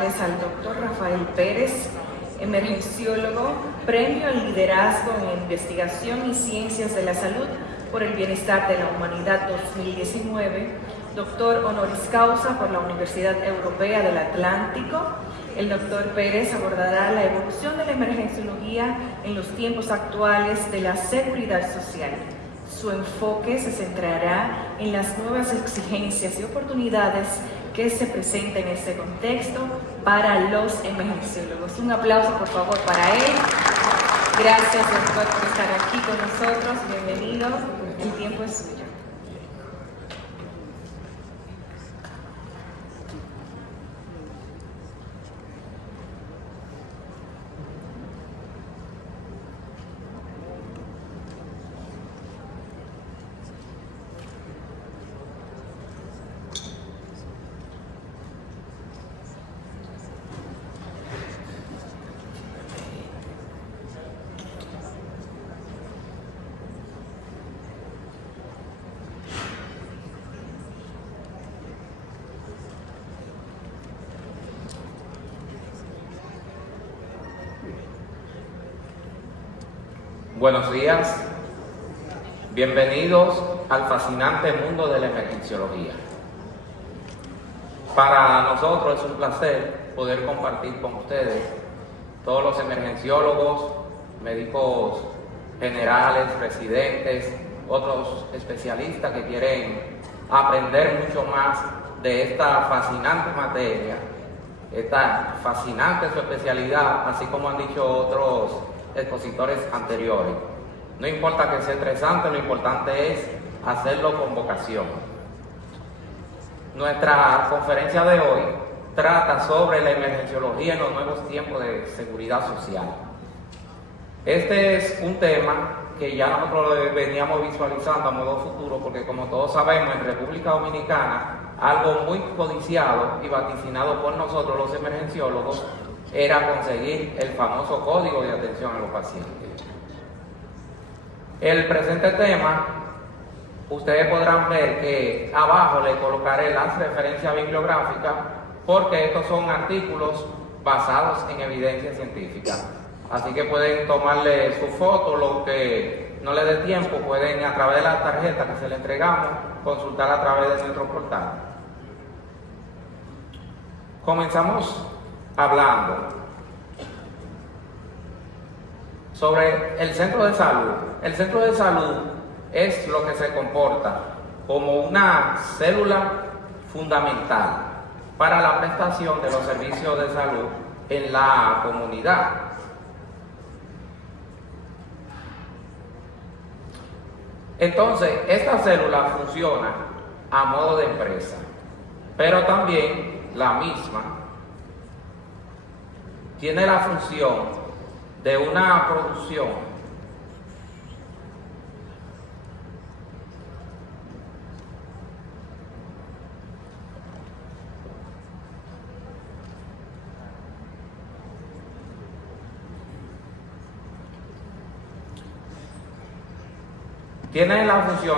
presentarles al doctor Rafael Pérez, emergenciólogo, Premio al Liderazgo en Investigación y Ciencias de la Salud por el Bienestar de la Humanidad 2019, doctor honoris causa por la Universidad Europea del Atlántico. El doctor Pérez abordará la evolución de la emergenciología en los tiempos actuales de la seguridad social. Su enfoque se centrará en las nuevas exigencias y oportunidades que se presentan en este contexto para los emergenciólogos. Un aplauso, por favor, para él. Gracias, doctor, por estar aquí con nosotros. Bienvenido. El tiempo es suyo. Buenos días, bienvenidos al fascinante mundo de la emergenciología. Para nosotros es un placer poder compartir con ustedes, todos los emergenciólogos, médicos generales, residentes, otros especialistas que quieren aprender mucho más de esta fascinante materia, esta fascinante su especialidad, así como han dicho otros expositores anteriores. No importa que sea estresante, lo importante es hacerlo con vocación. Nuestra conferencia de hoy trata sobre la emergenciología en los nuevos tiempos de seguridad social. Este es un tema que ya nosotros lo veníamos visualizando a modo futuro, porque como todos sabemos, en República Dominicana, algo muy codiciado y vaticinado por nosotros los emergenciólogos era conseguir el famoso código de atención a los pacientes. El presente tema, ustedes podrán ver que abajo le colocaré las referencias bibliográficas, porque estos son artículos basados en evidencia científica. Así que pueden tomarle su foto, lo que no les dé tiempo, pueden a través de la tarjeta que se le entregamos, consultar a través de nuestro portal. Comenzamos hablando sobre el centro de salud. El centro de salud es lo que se comporta como una célula fundamental para la prestación de los servicios de salud en la comunidad. Entonces, esta célula funciona a modo de empresa, pero también la misma tiene la función de una producción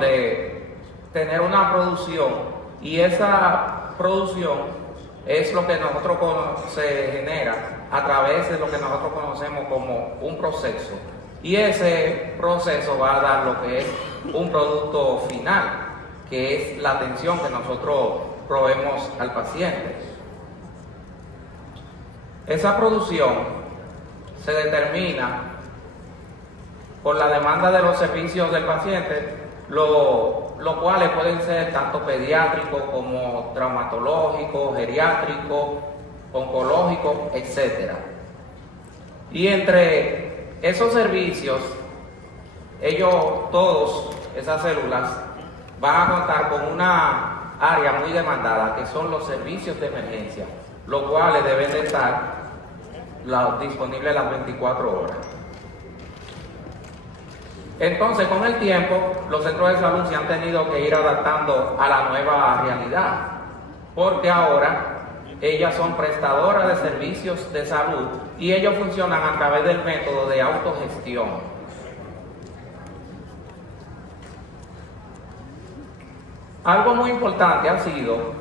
de tener una producción, y esa producción es lo que nosotros se genera a través de lo que nosotros conocemos como un proceso, y ese proceso va a dar lo que es un producto final, que es la atención que nosotros proveemos al paciente. Esa producción se determina por la demanda de los servicios del paciente, los cuales pueden ser tanto pediátricos como traumatológicos, geriátricos, oncológicos, etc. Y entre esos servicios, esas células van a contar con una área muy demandada, que son los servicios de emergencia, los cuales deben de estar disponibles las 24 horas. Entonces, con el tiempo, los centros de salud se han tenido que ir adaptando a la nueva realidad, porque ahora ellas son prestadoras de servicios de salud y ellos funcionan a través del método de autogestión. Algo muy importante ha sido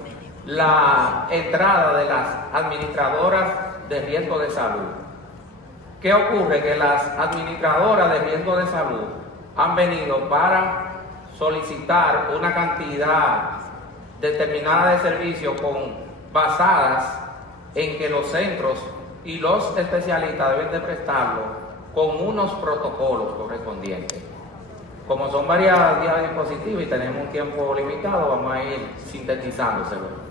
la entrada de las administradoras de riesgo de salud. ¿Qué ocurre? Que las administradoras de riesgo de salud han venido para solicitar una cantidad determinada de servicios basadas en que los centros y los especialistas deben de prestarlo con unos protocolos correspondientes. Como son varias diapositivas y tenemos un tiempo limitado, vamos a ir sintetizándoselo.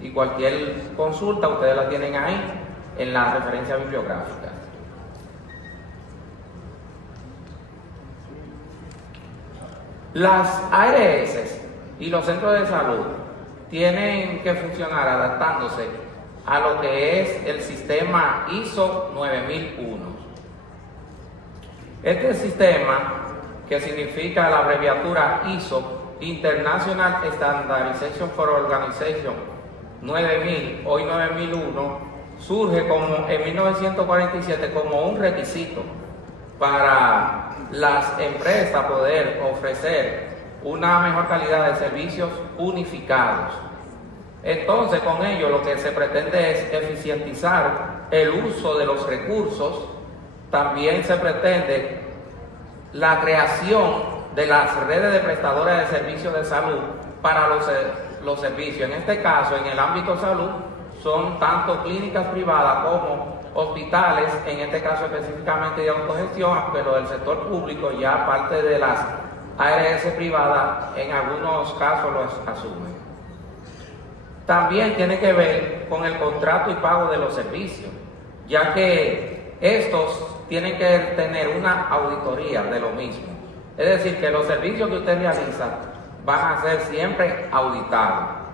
Y cualquier consulta ustedes la tienen ahí en la referencia bibliográfica. Las ARS y los centros de salud tienen que funcionar adaptándose a lo que es el sistema ISO 9001. Este sistema, que significa la abreviatura ISO, International Standardization for Organization 9000, hoy 9001, surge en 1947 como un requisito para las empresas poder ofrecer una mejor calidad de servicios unificados. Entonces, con ello lo que se pretende es eficientizar el uso de los recursos. También se pretende la creación de las redes de prestadores de servicios de salud para los servicios. En este caso, en el ámbito salud, son tanto clínicas privadas como hospitales, en este caso específicamente de autogestión, pero del sector público ya parte de las ARS privadas en algunos casos los asumen. También tiene que ver con el contrato y pago de los servicios, ya que estos tienen que tener una auditoría de lo mismo. Es decir, que los servicios que usted realiza van a ser siempre auditados.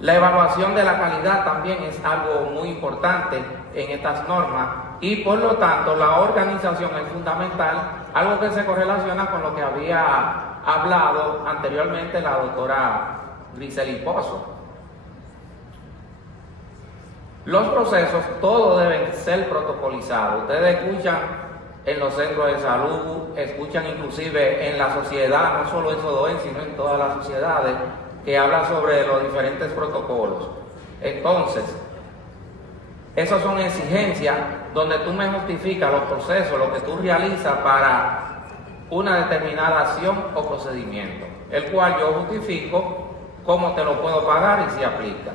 La evaluación de la calidad también es algo muy importante en estas normas y por lo tanto la organización es fundamental, algo que se correlaciona con lo que había hablado anteriormente la doctora Grisely Pozo. Los procesos todos deben ser protocolizados. Ustedes escuchan en los centros de salud, escuchan inclusive en la sociedad, no solo en SODOEN, sino en todas las sociedades, que habla sobre los diferentes protocolos. Entonces, esas son exigencias donde tú me justificas los procesos, lo que tú realizas para una determinada acción o procedimiento, el cual yo justifico cómo te lo puedo pagar y si aplicas.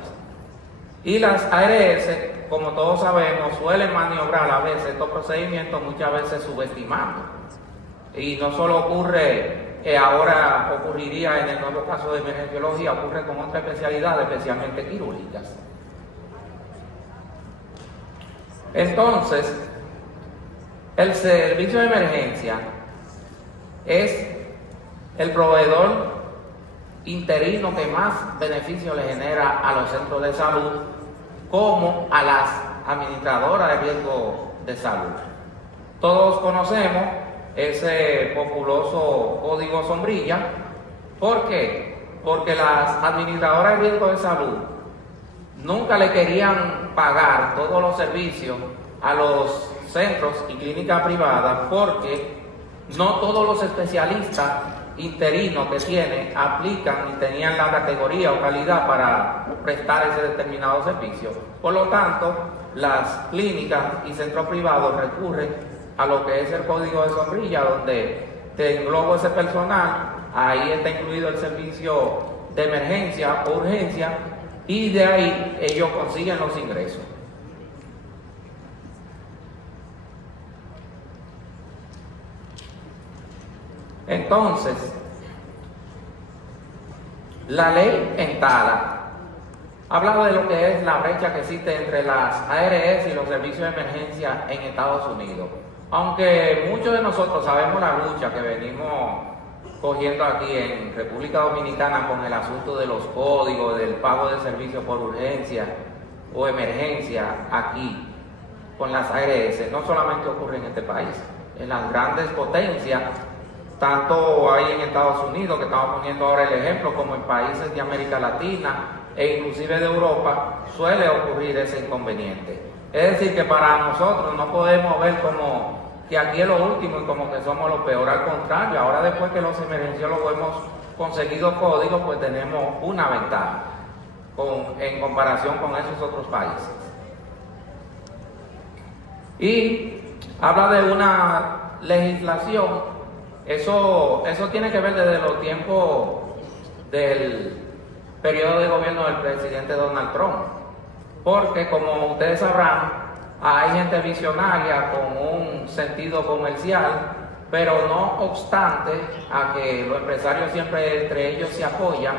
Y las ARS, como todos sabemos, suelen maniobrar a veces estos procedimientos muchas veces subestimando. Y no solo ocurre que ahora ocurriría en el nuevo caso de emergenciología, ocurre con otras especialidades, especialmente quirúrgicas. Entonces, el servicio de emergencia es el proveedor interino que más beneficio le genera a los centros de salud como a las administradoras de riesgo de salud. Todos conocemos ese populoso código sombrilla. ¿Por qué? Porque las administradoras de riesgo de salud nunca le querían pagar todos los servicios a los centros y clínicas privadas porque no todos los especialistas interinos que tiene aplican y tenían la categoría o calidad para prestar ese determinado servicio. Por lo tanto, las clínicas y centros privados recurren a lo que es el código de sombrilla, donde te englobo ese personal, ahí está incluido el servicio de emergencia o urgencia y de ahí ellos consiguen los ingresos. Entonces, la ley ENTALA habla de lo que es la brecha que existe entre las ARS y los servicios de emergencia en Estados Unidos. Aunque muchos de nosotros sabemos la lucha que venimos cogiendo aquí en República Dominicana con el asunto de los códigos, del pago de servicios por urgencia o emergencia aquí con las ARS, no solamente ocurre en este país, en las grandes potencias, tanto hay en Estados Unidos, que estamos poniendo ahora el ejemplo, como en países de América Latina e inclusive de Europa, suele ocurrir ese inconveniente. Es decir, que para nosotros no podemos ver como que aquí es lo último y como que somos lo peor, al contrario, ahora después que los emergenciólogos hemos conseguido código, pues tenemos una ventaja en comparación con esos otros países. Y habla de una legislación, eso tiene que ver desde los tiempos del periodo de gobierno del presidente Donald Trump, porque como ustedes sabrán, hay gente visionaria con un sentido comercial, pero no obstante a que los empresarios siempre entre ellos se apoyan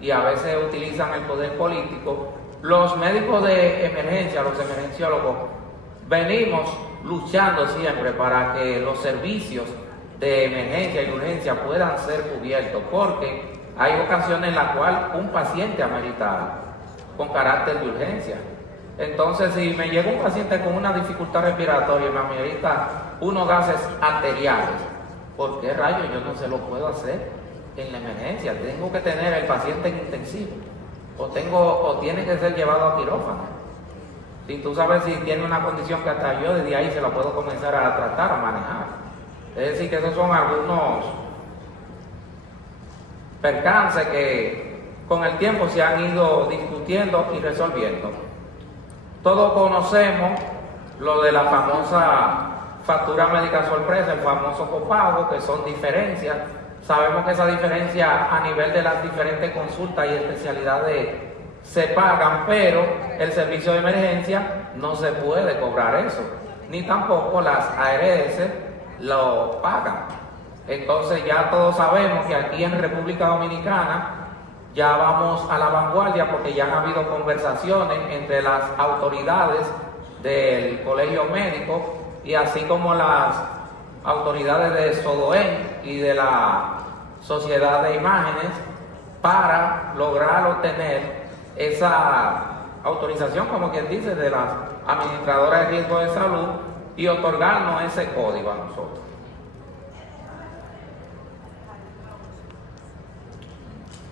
y a veces utilizan el poder político, los médicos de emergencia, los emergenciólogos, venimos luchando siempre para que los servicios de emergencia y urgencia puedan ser cubiertos, porque hay ocasiones en las cuales un paciente amerita con carácter de urgencia. Entonces, si me llega un paciente con una dificultad respiratoria y me amerita unos gases arteriales, ¿por qué rayos yo no se lo puedo hacer en la emergencia? Tengo que tener el paciente en intensivo o tiene que ser llevado a quirófano. Si tú sabes si tiene una condición que hasta yo desde ahí se la puedo comenzar a tratar, a manejar. Es decir, que esos son algunos percances que con el tiempo se han ido discutiendo y resolviendo. Todos conocemos lo de la famosa factura médica sorpresa, el famoso copago, que son diferencias. Sabemos que esa diferencia a nivel de las diferentes consultas y especialidades se pagan, pero el servicio de emergencia no se puede cobrar eso, ni tampoco las ARS lo pagan. Entonces ya todos sabemos que aquí en República Dominicana ya vamos a la vanguardia, porque ya han habido conversaciones entre las autoridades del colegio médico y así como las autoridades de SODOEN y de la Sociedad de Imágenes para lograr obtener esa autorización, como quien dice, de las administradoras de riesgo de salud y otorgarnos ese código a nosotros.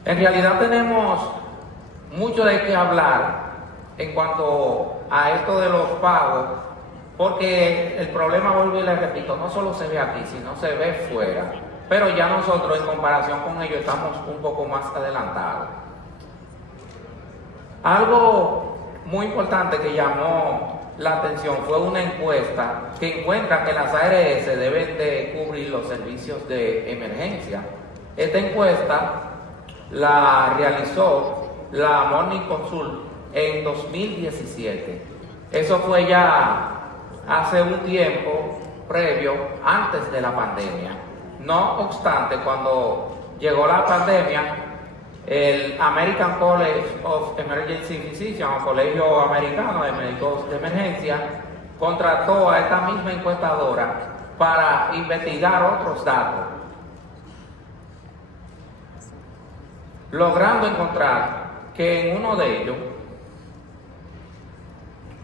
En realidad tenemos mucho de qué hablar en cuanto a esto de los pagos, porque el problema, vuelvo y les repito, no solo se ve aquí, sino se ve fuera, pero ya nosotros en comparación con ellos estamos un poco más adelantados. Algo muy importante que llamó la atención fue una encuesta que encuentra que las ARS deben de cubrir los servicios de emergencia. Esta encuesta la realizó la Morning Consult en 2017. Eso fue ya hace un tiempo previo, antes de la pandemia. No obstante, cuando llegó la pandemia, el American College of Emergency Physicians, o Colegio Americano de Médicos de Emergencia, contrató a esta misma encuestadora para investigar otros datos, logrando encontrar que en uno de ellos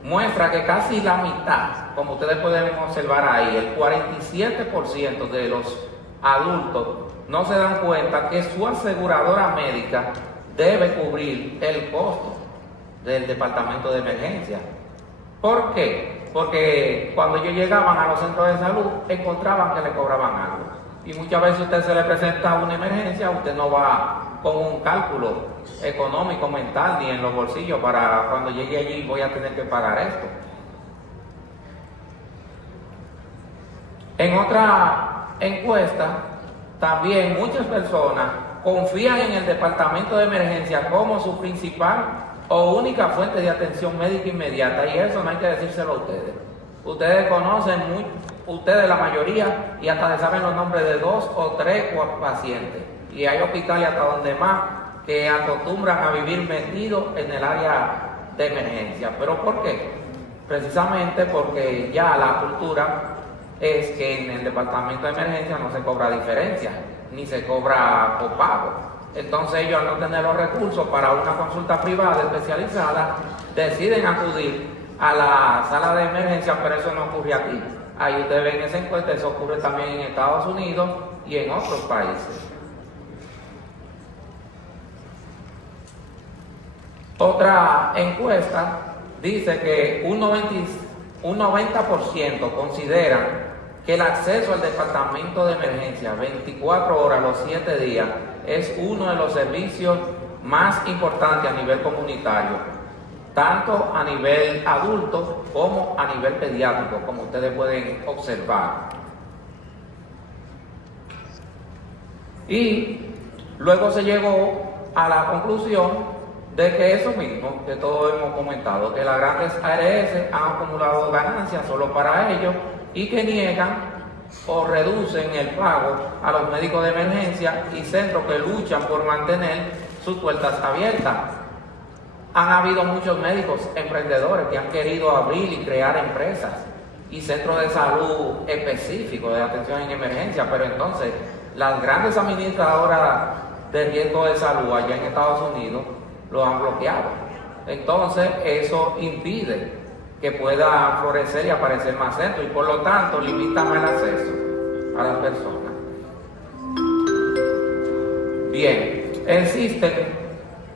muestra que casi la mitad, como ustedes pueden observar ahí, el 47% de los adultos no se dan cuenta que su aseguradora médica debe cubrir el costo del departamento de emergencia. ¿Por qué? Porque cuando ellos llegaban a los centros de salud encontraban que le cobraban algo. Y muchas veces a usted se le presenta una emergencia, usted no va con un cálculo económico, mental, ni en los bolsillos para cuando llegue allí voy a tener que pagar esto. En otra encuesta, también muchas personas confían en el departamento de emergencia como su principal o única fuente de atención médica inmediata, y eso no hay que decírselo a ustedes. Ustedes conocen ustedes la mayoría y hasta saben los nombres de 2 o 3 pacientes, y hay hospitales hasta donde más que acostumbran a vivir metidos en el área de emergencia. ¿Pero por qué? Precisamente porque ya la cultura es que en el departamento de emergencia no se cobra diferencia, ni se cobra copago. Entonces ellos, al no tener los recursos para una consulta privada especializada, deciden acudir a la sala de emergencia, pero eso no ocurre aquí. Ahí ustedes ven esa encuesta, eso ocurre también en Estados Unidos y en otros países. Otra encuesta dice que un 90% consideran que el acceso al departamento de emergencia 24 horas los 7 días es uno de los servicios más importantes a nivel comunitario, tanto a nivel adulto como a nivel pediátrico, como ustedes pueden observar. Y luego se llegó a la conclusión de que eso mismo que todos hemos comentado, que las grandes ARS han acumulado ganancias solo para ellos y que niegan o reducen el pago a los médicos de emergencia y centros que luchan por mantener sus puertas abiertas. Han habido muchos médicos emprendedores que han querido abrir y crear empresas y centros de salud específicos de atención en emergencia, pero entonces las grandes administradoras de riesgo de salud allá en Estados Unidos lo han bloqueado. Entonces eso impide que pueda florecer y aparecer más centros y por lo tanto limita más el acceso a las personas. Bien, existen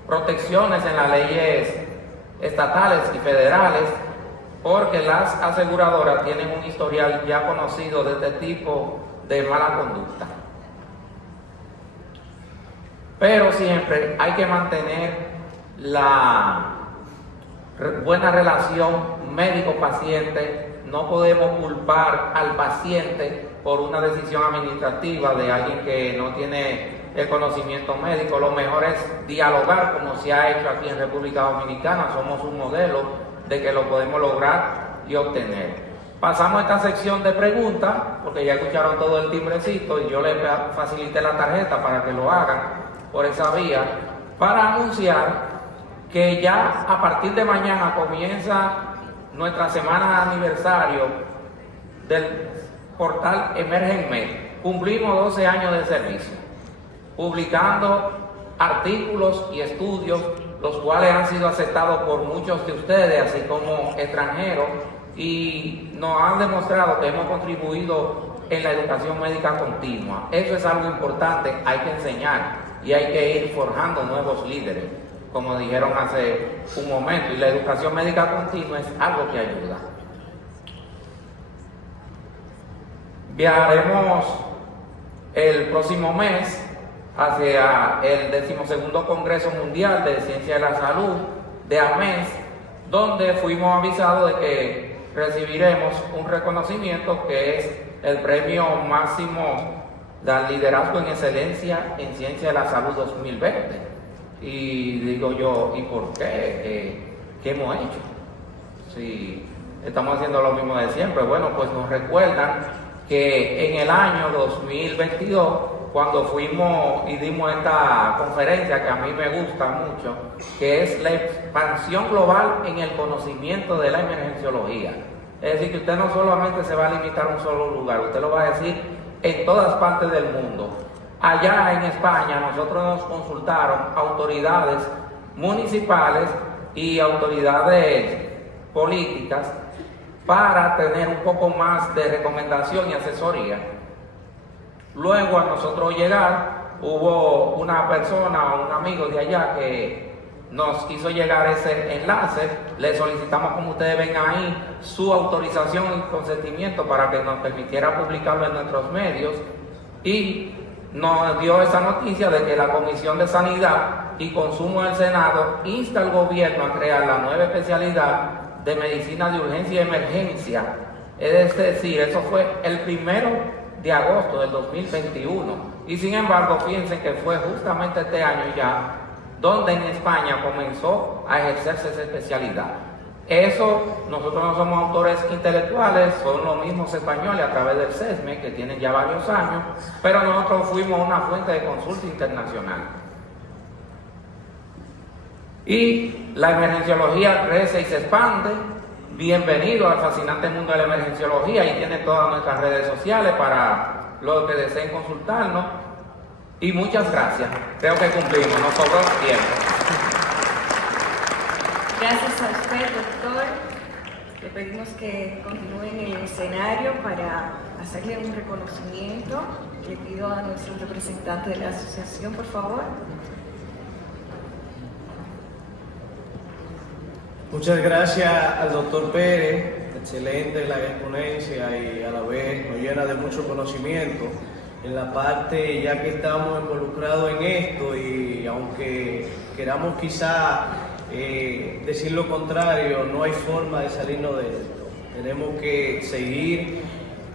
protecciones en las leyes estatales y federales porque las aseguradoras tienen un historial ya conocido de este tipo de mala conducta. Pero siempre hay que mantener la buena relación médico-paciente. No podemos culpar al paciente por una decisión administrativa de alguien que no tiene el conocimiento médico. Lo mejor es dialogar, como se ha hecho aquí en República Dominicana. Somos un modelo de que lo podemos lograr y obtener. Pasamos a esta sección de preguntas, porque ya escucharon todo el timbrecito y yo les facilité la tarjeta para que lo hagan por esa vía, para anunciar que ya a partir de mañana comienza nuestra semana de aniversario del portal EmergenMed. Cumplimos 12 años de servicio, publicando artículos y estudios, los cuales han sido aceptados por muchos de ustedes, así como extranjeros, y nos han demostrado que hemos contribuido en la educación médica continua. Eso es algo importante, hay que enseñar y hay que ir forjando nuevos líderes, como dijeron hace un momento, y la educación médica continua es algo que ayuda. Viajaremos el próximo mes hacia el 12º Congreso Mundial de Ciencia de la Salud de AMES, donde fuimos avisados de que recibiremos un reconocimiento que es el premio máximo del liderazgo en excelencia en ciencia de la salud 2020. Y digo yo, ¿y por qué? ¿Qué hemos hecho? Si estamos haciendo lo mismo de siempre. Bueno, pues nos recuerdan que en el año 2022, cuando fuimos y dimos esta conferencia que a mí me gusta mucho, que es la expansión global en el conocimiento de la emergenciología. Es decir, que usted no solamente se va a limitar a un solo lugar, usted lo va a decir en todas partes del mundo. Allá en España nosotros nos consultaron autoridades municipales y autoridades políticas para tener un poco más de recomendación y asesoría. Luego a nosotros llegar, hubo una persona, un amigo de allá que nos hizo llegar ese enlace. Le solicitamos, como ustedes ven ahí, su autorización y consentimiento para que nos permitiera publicarlo en nuestros medios, y nos dio esa noticia de que la Comisión de Sanidad y Consumo del Senado insta al gobierno a crear la nueva especialidad de medicina de urgencia y emergencia. Es decir, eso fue el 1 de agosto del 2021. Y sin embargo, fíjense que fue justamente este año ya donde en España comenzó a ejercerse esa especialidad. Eso, nosotros no somos autores intelectuales, son los mismos españoles a través del CESME, que tienen ya varios años, pero nosotros fuimos una fuente de consulta internacional. Y la emergenciología crece y se expande. Bienvenido al fascinante mundo de la emergenciología, y tiene todas nuestras redes sociales para los que deseen consultarnos. Y muchas gracias, creo que cumplimos, nos sobró tiempo. Gracias a usted, doctor. Le pedimos que continúe en el escenario para hacerle un reconocimiento. Le pido a nuestro representante de la asociación, por favor. Muchas gracias al doctor Pérez, excelente la exponencia y a la vez nos llena de mucho conocimiento. en la parte, ya que estamos involucrados en esto y aunque queramos quizá decir lo contrario, no hay forma de salirnos de esto. Tenemos que seguir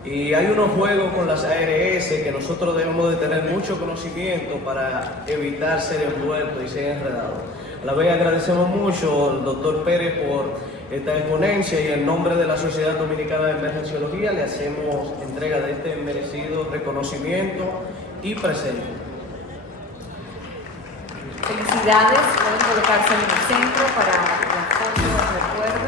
y hay unos juegos con las ARS que nosotros debemos de tener mucho conocimiento para evitar ser envueltos y ser enredados. A la vez agradecemos mucho al doctor Pérez por esta exponencia y en nombre de la Sociedad Dominicana de Emergenciología le hacemos entrega de este merecido reconocimiento y presente. Felicidades, pueden colocarse en el centro para la foto de recuerdo.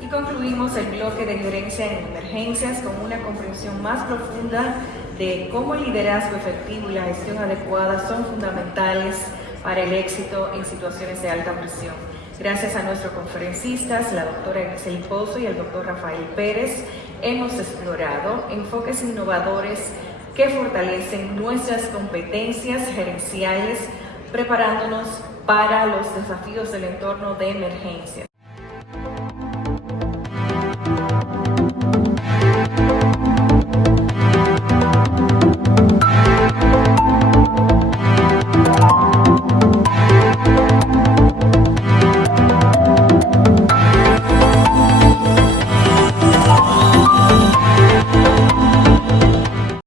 Y concluimos el bloque de gerencia en emergencias con una comprensión más profunda de cómo el liderazgo efectivo y la gestión adecuada son fundamentales para el éxito en situaciones de alta presión. Gracias a nuestros conferencistas, la doctora Grisel Pozo y el doctor Rafael Pérez, hemos explorado enfoques innovadores que fortalecen nuestras competencias gerenciales, preparándonos para los desafíos del entorno de emergencias.